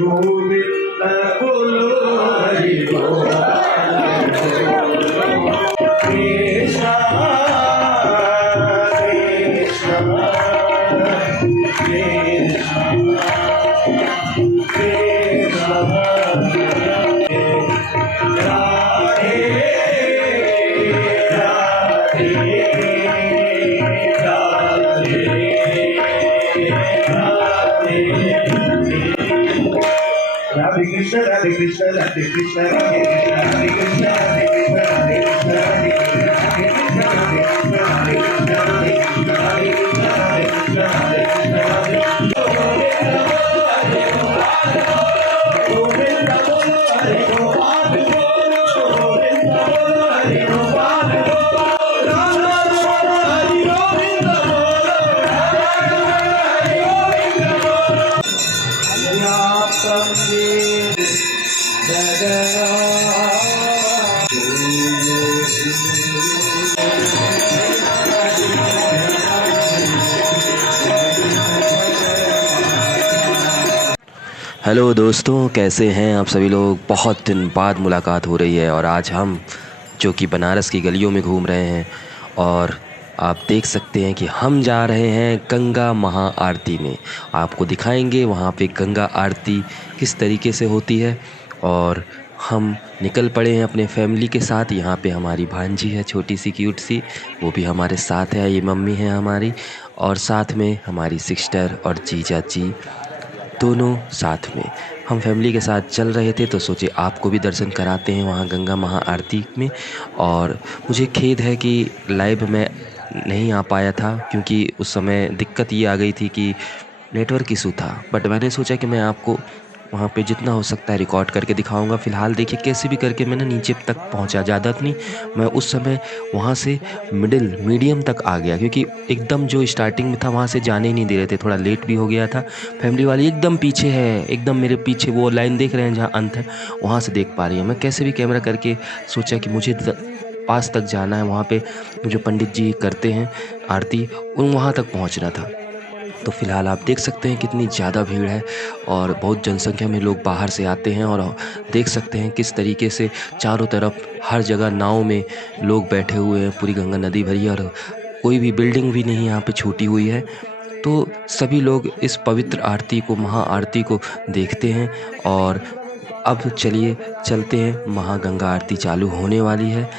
गोविंद बोलो हरि बोल Krishna Radhe Krishna, Radhe Krishna, Radhe Krishna, Radhe Krishna, Radhe Krishna, Radhe Krishna, Radhe Krishna, Radhe Krishna, Radhe Krishna, Radhe Krishna, Radhe Krishna, Radhe Krishna, Radhe Krishna, Radhe Krishna, Radhe hello दोस्तों, कैसे हैं आप सभी लोग। बहुत दिन बाद मुलाकात हो रही है और आज हम जो कि बनारस की गलियों में घूम रहे हैं और आप देख सकते हैं कि हम जा रहे हैं गंगा महाआरती में। आपको दिखाएंगे वहाँ पे गंगा आरती किस तरीके से होती है। और हम निकल पड़े हैं अपने फैमिली के साथ। यहाँ पे हमारी भांजी है, छोटी सी क्यूट सी, वो भी हमारे साथ है। ये मम्मी है हमारी, और साथ में हमारी सिस्टर और जीजा जी, दोनों साथ में। हम फैमिली के साथ चल रहे थे तो सोचे आपको भी दर्शन कराते हैं वहाँ गंगा महाआरती में। और मुझे खेद है कि लाइव में नहीं आ पाया था, क्योंकि उस समय दिक्कत ये आ गई थी कि नेटवर्क इशू था। बट मैंने सोचा कि मैं आपको वहाँ पे जितना हो सकता है रिकॉर्ड करके दिखाऊंगा। फ़िलहाल देखिए कैसे भी करके मैंने नीचे तक पहुँचा, ज़्यादा नहीं। मैं उस समय वहाँ से मीडियम तक आ गया, क्योंकि एकदम जो स्टार्टिंग में था वहाँ से जाने ही नहीं दे रहे थे। थोड़ा लेट भी हो गया था। फैमिली वाली एकदम पीछे है, एकदम मेरे पीछे वो लाइन देख रहे हैं जहाँ अंत है, वहाँ से देख पा रही है। मैं कैसे भी कैमरा करके सोचा कि मुझे पास तक जाना है, वहाँ पे जो पंडित जी करते हैं आरती, वहाँ तक पहुँचना था। तो फ़िलहाल आप देख सकते हैं कितनी ज़्यादा भीड़ है और बहुत जनसंख्या में लोग बाहर से आते हैं। और देख सकते हैं किस तरीके से चारों तरफ हर जगह नाव में लोग बैठे हुए हैं। पूरी गंगा नदी भरी है और कोई भी बिल्डिंग भी नहीं यहाँ पे छूटी हुई है। तो सभी लोग इस पवित्र आरती को, महाआरती को देखते हैं। और अब चलिए चलते हैं, महागंगा आरती चालू होने वाली है।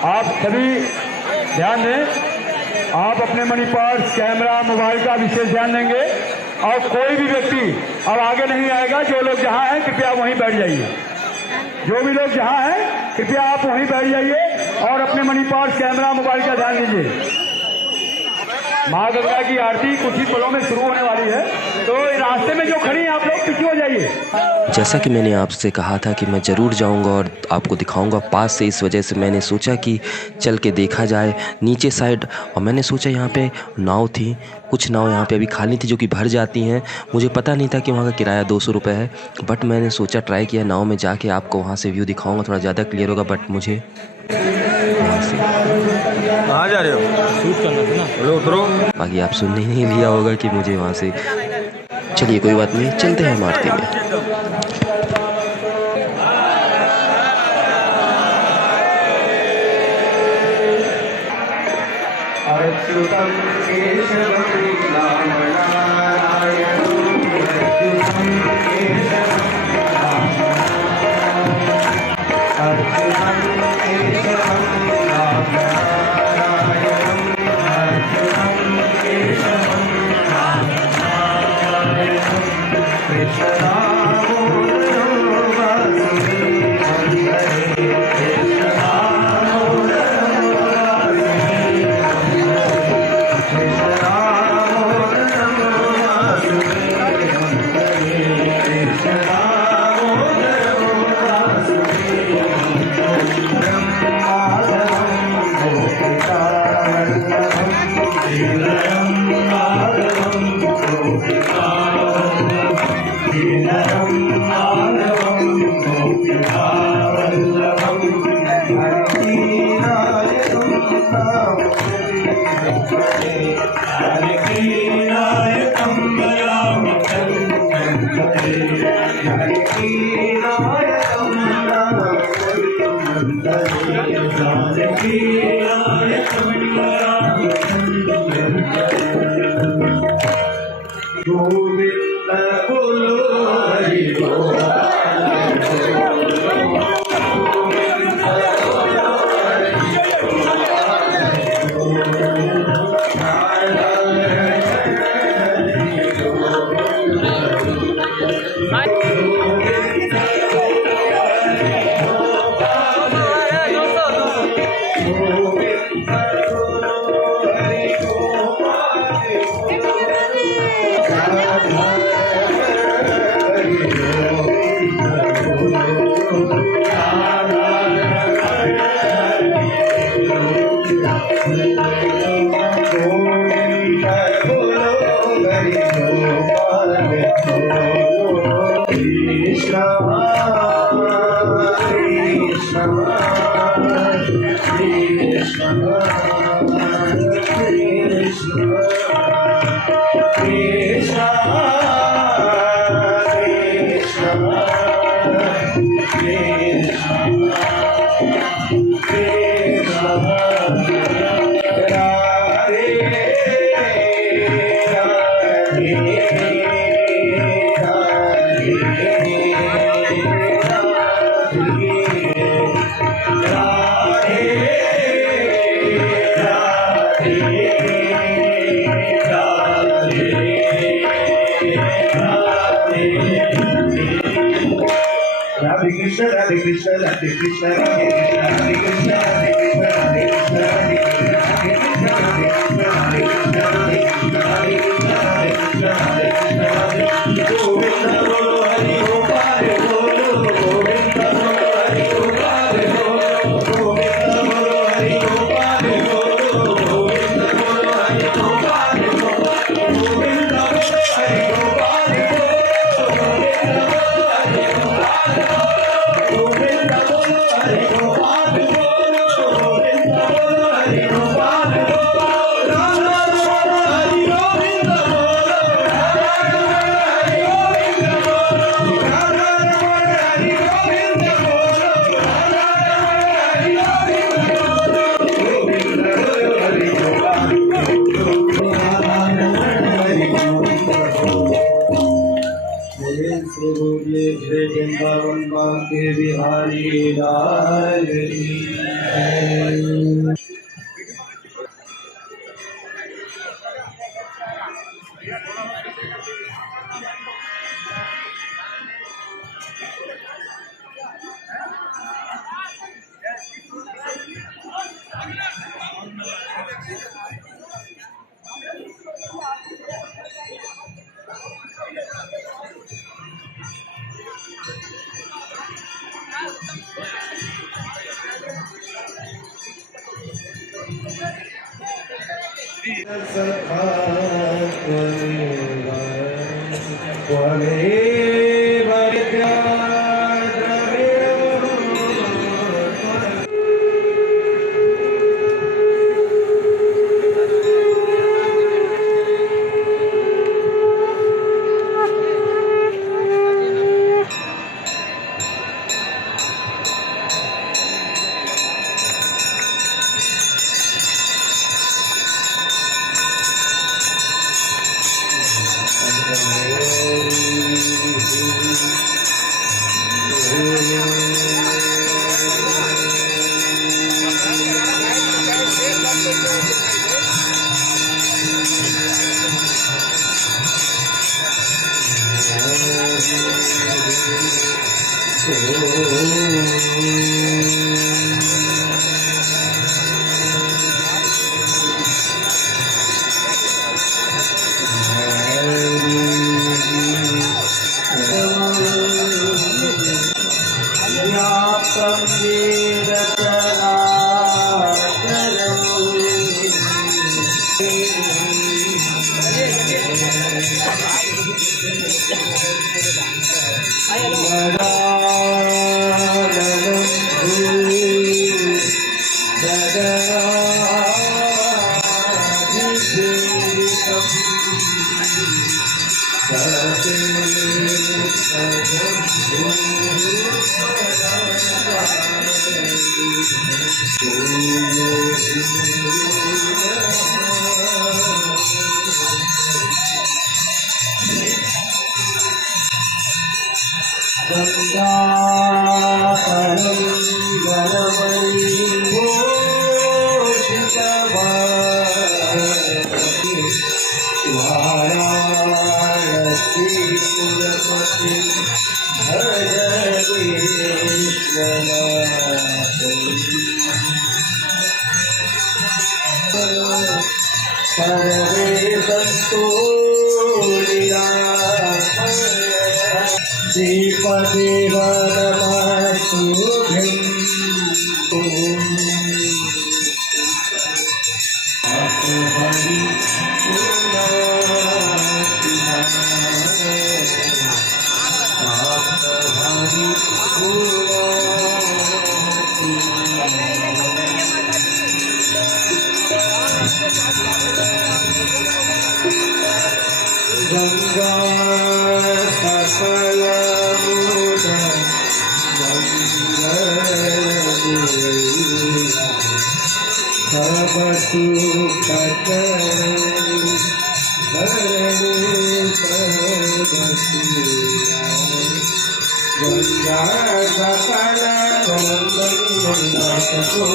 आप सभी ध्यान दें, आप अपने मनी पर्स, कैमरा, मोबाइल का विशेष ध्यान देंगे। और कोई भी व्यक्ति अब आगे नहीं आएगा। जो लोग जहां हैं कृपया वहीं बैठ जाइए। जो भी लोग जहां हैं कृपया आप वहीं बैठ जाइए और अपने मनी पर्स, कैमरा, मोबाइल का ध्यान दीजिए। माँ गंगा की आरती कुछ ही पलों में शुरू होने वाली है, तो रास्ते में जो खड़ी हैं आप लोग पीछे हो जाइए। जैसा कि मैंने आपसे कहा था कि मैं ज़रूर जाऊंगा और आपको दिखाऊंगा पास से, इस वजह से मैंने सोचा कि चल के देखा जाए नीचे साइड। और मैंने सोचा यहाँ पे नाव थी, कुछ नाव यहाँ पे अभी खाली थी जो कि भर जाती हैं। मुझे पता नहीं था कि वहाँ का किराया 200 रुपये है। बट मैंने सोचा ट्राई किया नाव में जाके आपको वहाँ से व्यू दिखाऊँगा, थोड़ा ज़्यादा क्लियर होगा। बट मुझे वहाँ से कहाँ जा रहे हो? शूट करना था ना। बोलो उतरो। बाकी आप सुनने ही नहीं लिया होगा कि मुझे वहाँ से। चलिए कोई बात नहीं, चलते हैं हम आरती में। अच्युतं केशवं रामनारायणं अच्युतं केशवं गोविंद बोलो Hari Radhe Krishna, Radhe Krishna, Radhe Krishna, Radhe Krishna, Radhe Krishna, Radhe Krishna, Radhe Krishna, Radhe Krishna, Radhe Krishna, Radhe Krishna, Radhe Krishna, Radhe Krishna, Radhe Krishna, Radhe Krishna, Radhe Krishna, Govinda bolo Hari Gopal bolo, Govinda bolo Hari Gopal bolo, Govinda bolo Hari Gopal bolo, Govinda bolo Hari Gopal bolo, Govinda bolo Hari Gopal bolo, Govinda bolo Hari Bihari लाल की जय। गंगातरं गणपतिघोषितवारति वाराणसीपुरपतिं भज विश्वनाथं सर्वे सन्तु श्रीपतिव नमस्तुभ्यं हरि गंगा सकलमुद सर्वसु कटरि धरणि सर्वसु गंगा सकल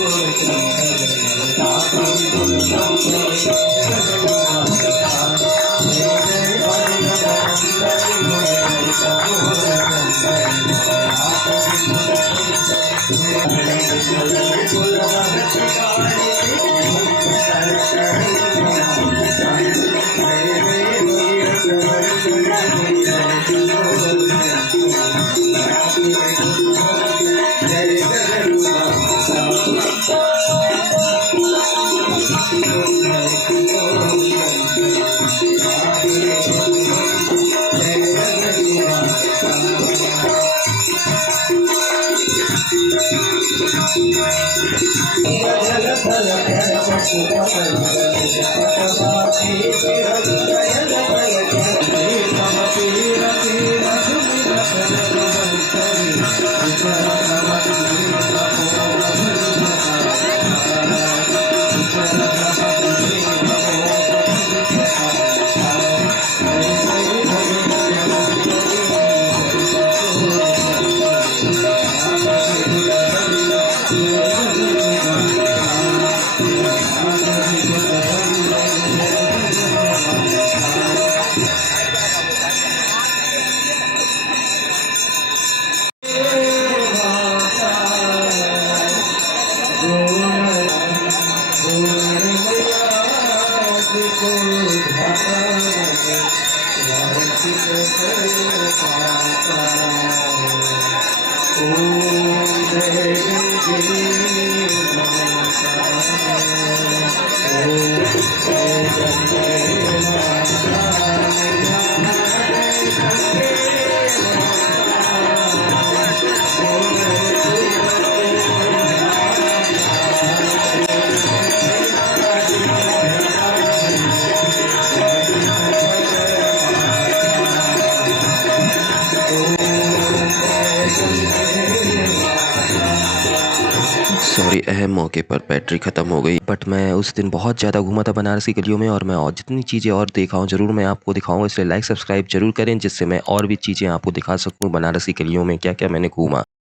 sorry, अहम मौके पर battery ख़त्म हो गई। बट मैं उस दिन बहुत ज़्यादा घूमा था बनारस की गलियों में, और मैं और जितनी चीज़ें और देखा हूँ ज़रूर मैं आपको दिखाऊंगा। इसलिए लाइक सब्सक्राइब जरूर करें, जिससे मैं और भी चीज़ें आपको दिखा सकूँ बनारस की गलियों में क्या क्या मैंने घूमा।